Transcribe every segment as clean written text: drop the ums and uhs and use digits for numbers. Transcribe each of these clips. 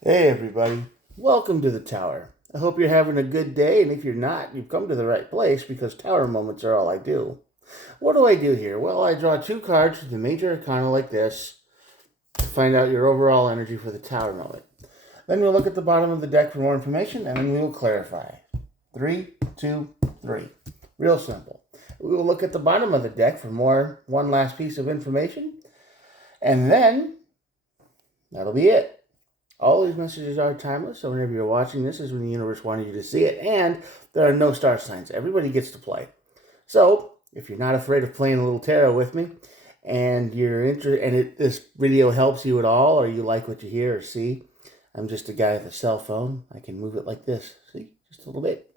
Hey everybody, welcome to the Tower. I hope you're having a good day, and if you're not, you've come to the right place because Tower moments are all I do. What do I do here? Well, I draw two cards with the major arcana like this to find out your overall energy for the Tower moment. Then we'll look at the bottom of the deck for more information, and then we will clarify. Three, two, three. Real simple. We will look at the bottom of the deck for one last piece of information, and then that'll be it. All these messages are timeless, so whenever you're watching this is when the universe wanted you to see it, and there are no star signs. Everybody gets to play. So, if you're not afraid of playing a little tarot with me, and this video helps you at all, or you like what you hear or see, I'm just a guy with a cell phone. I can move it like this. See? Just a little bit.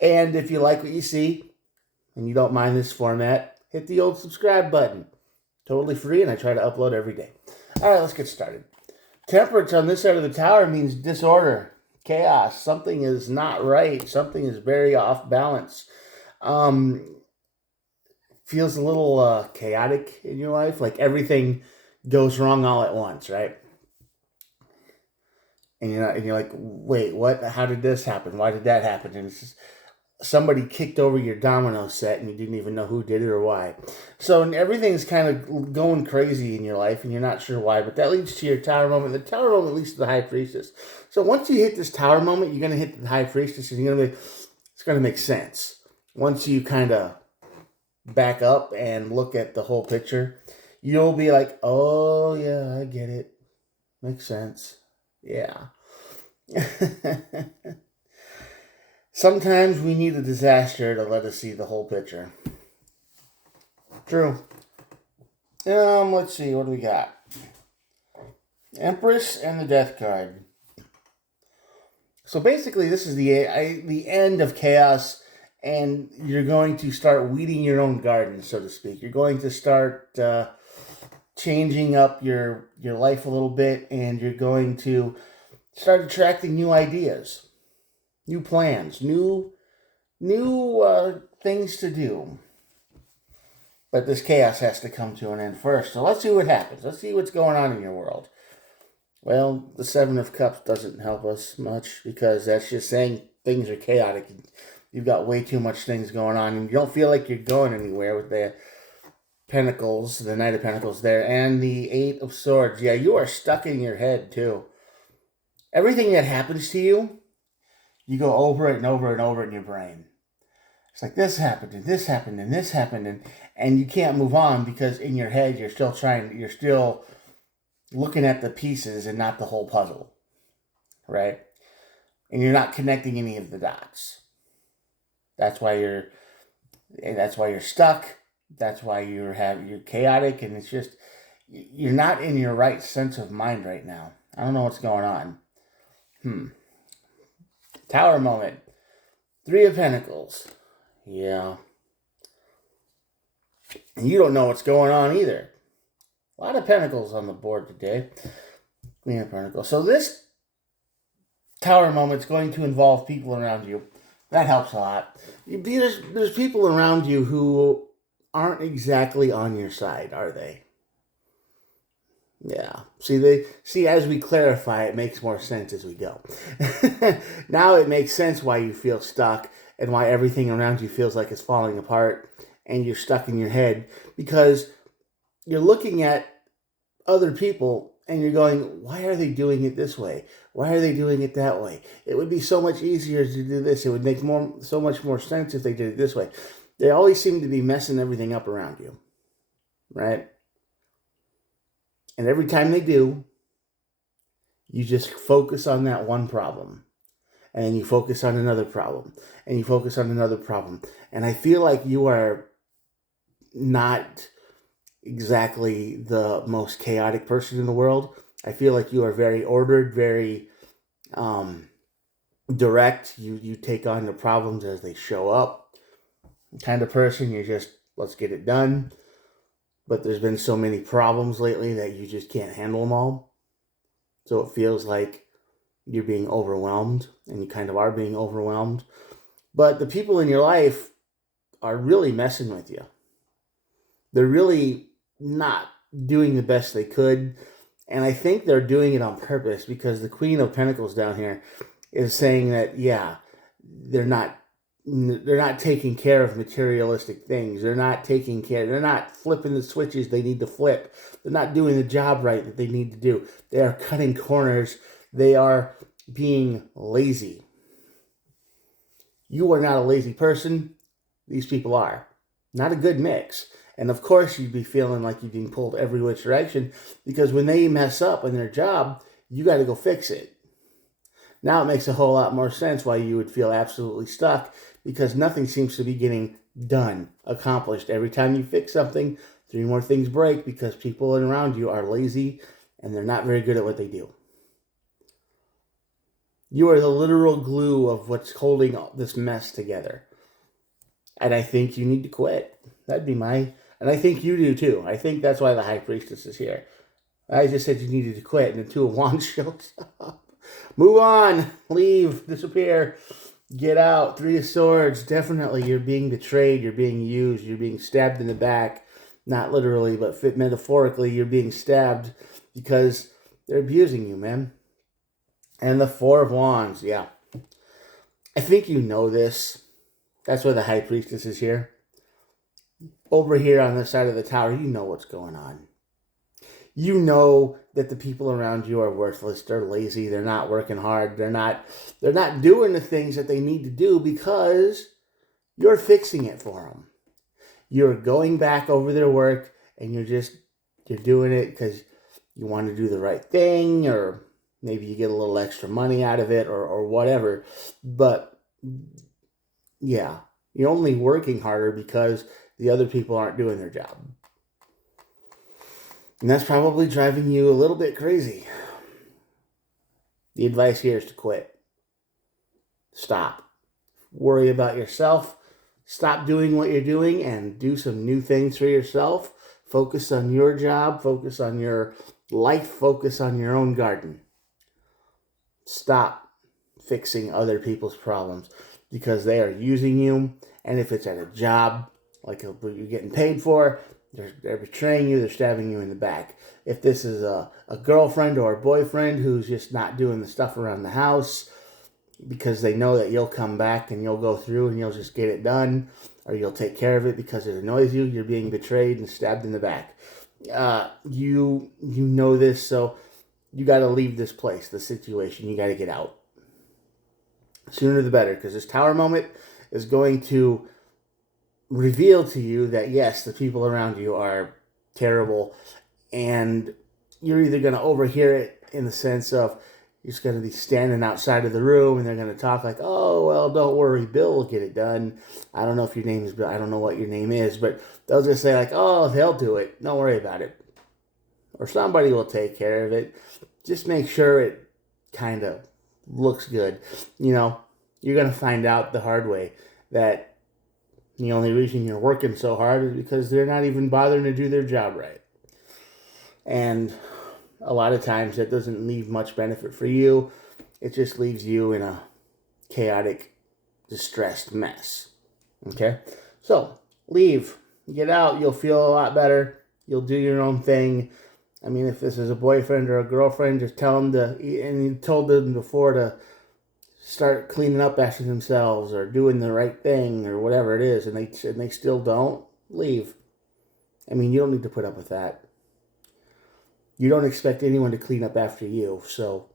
And if you like what you see, and you don't mind this format, hit the old subscribe button. Totally free, and I try to upload every day. All right, let's get started. Temperance on this side of the tower means disorder, chaos. Something is not right. Something is very off balance. Feels a little chaotic in your life, like everything goes wrong all at once, right? And you're like, wait, what? How did this happen? Why did that happen? And it's just, somebody kicked over your domino set and you didn't even know who did it or why. So everything's kind of going crazy in your life and you're not sure why, but that leads to your tower moment. The tower moment leads to the high priestess. So once you hit this tower moment, you're going to hit the high priestess and it's going to make sense. Once you kind of back up and look at the whole picture, you'll be like, oh yeah, I get it. Makes sense. Yeah. Sometimes we need a disaster to let us see the whole picture. True. Let's see, what do we got? Empress and the Death card. So basically, this is the end of chaos, and you're going to start weeding your own garden, so to speak. You're going to start changing up your life a little bit, and you're going to start attracting new ideas, new plans, new things to do. But this chaos has to come to an end first. So let's see what happens. Let's see what's going on in your world. Well, the Seven of Cups doesn't help us much because that's just saying things are chaotic. You've got way too much things going on, and you don't feel like you're going anywhere with the Pentacles, the Knight of Pentacles there, and the Eight of Swords. Yeah, you are stuck in your head too. Everything that happens to you, you go over it and over and over in your brain. It's like this happened and this happened and this happened, and you can't move on because in your head you're still looking at the pieces and not the whole puzzle, right? And you're not connecting any of the dots. That's why you're stuck. That's why you're chaotic, and it's just you're not in your right sense of mind right now. I don't know what's going on. Tower moment. Three of Pentacles. Yeah. And you don't know what's going on either. A lot of Pentacles on the board today. Queen of Pentacles. So this tower moment's going to involve people around you. That helps a lot. There's people around you who aren't exactly on your side, are they? Yeah. See as we clarify, it makes more sense as we go. Now it makes sense why you feel stuck and why everything around you feels like it's falling apart and you're stuck in your head because you're looking at other people and you're going, why are they doing it this way? Why are they doing it that way? It would be so much easier to do this. It would make so much more sense if they did it this way. They always seem to be messing everything up around you, right? And every time they do, you just focus on that one problem. And then you focus on another problem. And you focus on another problem. And I feel like you are not exactly the most chaotic person in the world. I feel like you are very ordered, very direct. You take on the problems as they show up. Kind of person, you're just, let's get it done. But there's been so many problems lately that you just can't handle them all. So it feels like you're being overwhelmed, and you kind of are being overwhelmed. But the people in your life are really messing with you. They're really not doing the best they could. And I think they're doing it on purpose because the Queen of Pentacles down here is saying that, yeah, they're not taking care of materialistic things. They're not flipping the switches they need to flip. They're not doing the job right that they need to do. They are cutting corners. They are being lazy. You are not a lazy person. These people are. Not a good mix. And of course, you'd be feeling like you're being pulled every which direction because when they mess up in their job, you got to go fix it. Now it makes a whole lot more sense why you would feel absolutely stuck because nothing seems to be getting done, accomplished. Every time you fix something, 3 more things break because people around you are lazy and they're not very good at what they do. You are the literal glue of what's holding this mess together. And I think you need to quit. That'd be and I think you do too. I think that's why the High Priestess is here. I just said you needed to quit, and the Two of Wands shows up. Move on. Leave. Disappear. Get out. 3 of Swords. Definitely, you're being betrayed. You're being used. You're being stabbed in the back. Not literally, but metaphorically, you're being stabbed because they're abusing you, man. And the 4 of Wands. Yeah. I think you know this. That's why the High Priestess is here. Over here on this side of the tower, you know what's going on. You know that the people around you are worthless. They're lazy. They're not working hard. They're not doing the things that they need to do because you're fixing it for them. You're going back over their work and you're doing it because you want to do the right thing, or maybe you get a little extra money out of it, or whatever. But yeah, you're only working harder because the other people aren't doing their job. And that's probably driving you a little bit crazy. The advice here is to quit. Stop. Worry about yourself. Stop doing what you're doing and do some new things for yourself. Focus on your job. Focus on your life. Focus on your own garden. Stop fixing other people's problems because they are using you. And if it's at a job, like what you're getting paid for, they're betraying you, they're stabbing you in the back. If this is a girlfriend or a boyfriend who's just not doing the stuff around the house because they know that you'll come back and you'll go through and you'll just get it done, or you'll take care of it because it annoys you, you're being betrayed and stabbed in the back. You know this, so you got to leave this place, the situation. You got to get out. Sooner the better, because this tower moment is going to reveal to you that yes, the people around you are terrible, and you're either going to overhear it in the sense of you're just going to be standing outside of the room and they're going to talk like, oh, well, don't worry, Bill will get it done. I don't know if your name is Bill. I don't know what your name is, but they'll just say like, oh, they'll do it. Don't worry about it. Or somebody will take care of it. Just make sure it kind of looks good. You know, you're going to find out the hard way that the only reason you're working so hard is because they're not even bothering to do their job right. And a lot of times that doesn't leave much benefit for you. It just leaves you in a chaotic, distressed mess. Okay? So, leave. Get out. You'll feel a lot better. You'll do your own thing. I mean, if this is a boyfriend or a girlfriend, just tell them and you told them before to start cleaning up after themselves or doing the right thing or whatever it is, and they still don't, leave. I mean, you don't need to put up with that. You don't expect anyone to clean up after you, so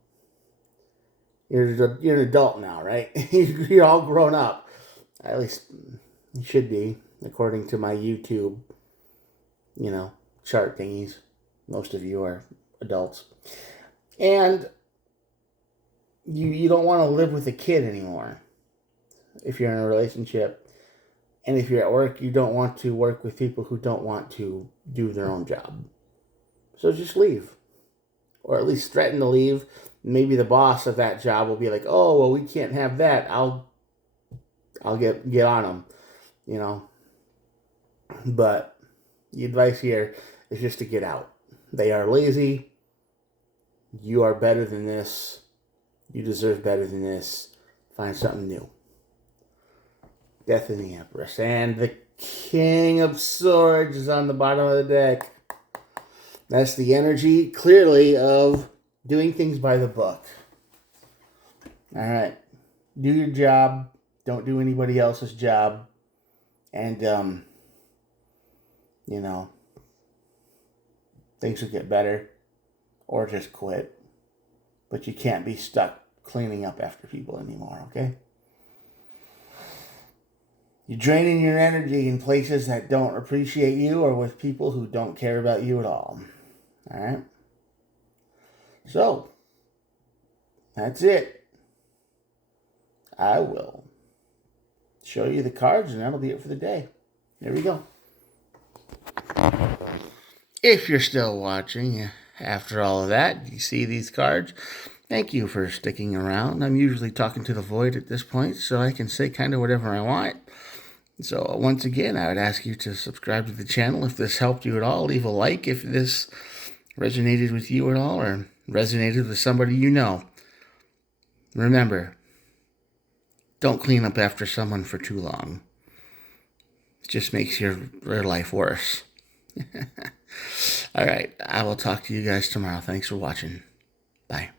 you're an adult now, right? You're all grown up. At least you should be, according to my YouTube, chart thingies. Most of you are adults. And you don't want to live with a kid anymore if you're in a relationship. And if you're at work, you don't want to work with people who don't want to do their own job. So just leave. Or at least threaten to leave. Maybe the boss of that job will be like, oh, well, we can't have that. I'll get on them, But the advice here is just to get out. They are lazy. You are better than this. You deserve better than this. Find something new. Death in the Empress. And the King of Swords is on the bottom of the deck. That's the energy, clearly, of doing things by the book. All right. Do your job. Don't do anybody else's job. And, things will get better. Or just quit. But you can't be stuck cleaning up after people anymore, okay? You're draining your energy in places that don't appreciate you or with people who don't care about you at all. All right? So, that's it. I will show you the cards, and that'll be it for the day. There we go. If you're still watching after all of that, you see these cards. Thank you for sticking around. I'm usually talking to the void at this point, so I can say kind of whatever I want. So once again, I would ask you to subscribe to the channel if this helped you at all. Leave a like if this resonated with you at all or resonated with somebody you know. Remember, don't clean up after someone for too long. It just makes your life worse. All right, I will talk to you guys tomorrow. Thanks for watching. Bye.